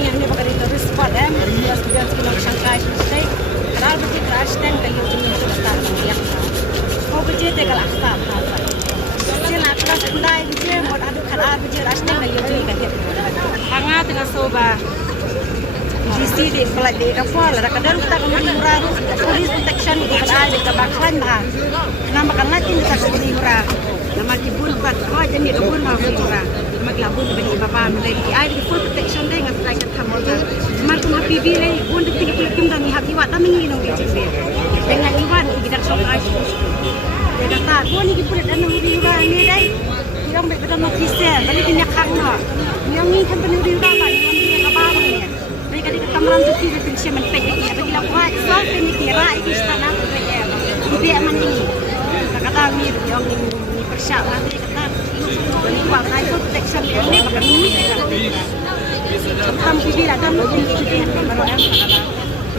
yang ni pakai itu spot terus dia sekilo Shanghai state kalau begitu crash dan kayu ini harus start yang oh begitu tegal akta sila kelas mulai begitu mau adu kalah begitu crash dan kayu ini kayu hangat dengan soba GC di pelat di kapal kadang kita kemudian murah police protection di pelat di kebakaran bah nama kan lagi kita kemudian murah nama kibun buat kau jadi kebun murah maglabon bani baba mulai di air di full protection deh nggak terlalu thamoja markum happy bilai bun di tiga puluh tinggal ni happy wat taming minum di sini dengan iwan di gitar sokai dia kata bun ni pun ada nunggu di rumah ni deh yang berbeda nafisnya balik di nyakang no yang ni kan penuh di rumah yang ni kabang ni mereka di kamaran tu kiri tu siapa menpek ni bagi lagu hak soal ni kira ini istana tu dia mana ni kata ni yang ni persyak nanti kata ini buat naik protection ini bukan ini tam pipi lah tam pipi baru yang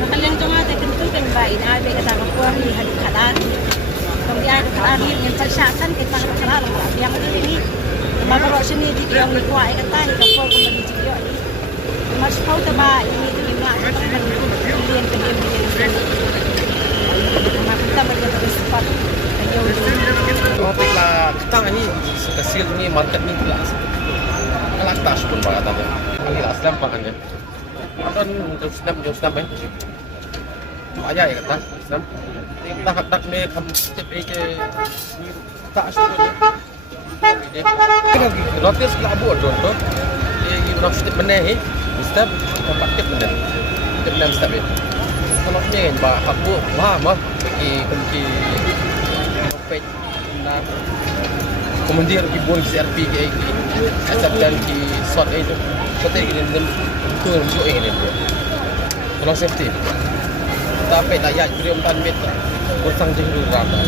kata yang cuma ada tentu kan baik ada kata kuah ni hadis kadan kemudian kadan yang persyakan kita kalah yang ini baru sini di yang kuah kata ni kuah kembali juga mas tahu tak bah ini tu nak kemudian kita bergerak cepat Topik lah ketang ni kecil ni market ni kelas kelas tas pun barat aja kali aslam pakannya kan jauh snap ayah ya kata aslam ni kita hak ni kamcip ke tak pun notis labu contoh ni nak step meneh step tempat tip meneh tip dan step ni kalau ni kan bah aku faham bagi kunci kemudian di bol CRP ke asap dan di shot itu seperti ini dan betul untuk ini kalau safety tapi tak ya kirim tan meter bersang jengru ramai